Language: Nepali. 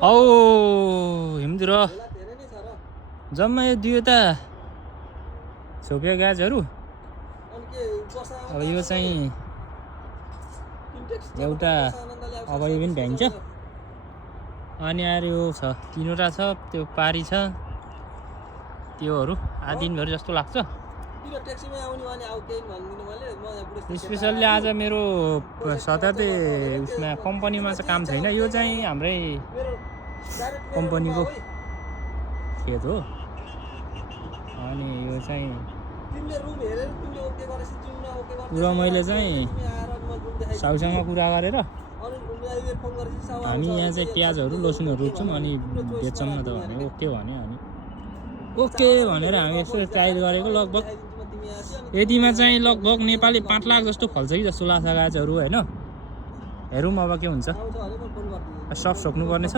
औ हिमतिर जम्मा यो दुईवटा छोपिया गाछहरू। अब यो चाहिँ एउटा अब यो पनि भ्याइन्छ। अनि आएर यो छ तीनवटा छ, त्यो पारी छ, त्योहरू आदिनभरि जस्तो लाग्छ। स्पेसल्ली आज मेरो सतर्दै उसमा कम्पनीमा चाहिँ काम छैन। यो चाहिँ हाम्रै कम्पनीको खेत हो। अनि यो चाहिँ पुरा मैले चाहिँ साउसँग कुरा गरेर हामी यहाँ चाहिँ प्याजहरू लसुनहरू रोप्छौँ अनि बेच्छौँ न त भने ओके भन्यो। अनि ओके भनेर हामी यसो ट्राई गरेको। लगभग यतिमा चाहिँ लगभग नेपाली 5 लाख जस्तो फल्छ कि जस्तो लाग्छ गाछहरू होइन। हेरौँ अब के हुन्छ। सब सक्नुपर्ने छ।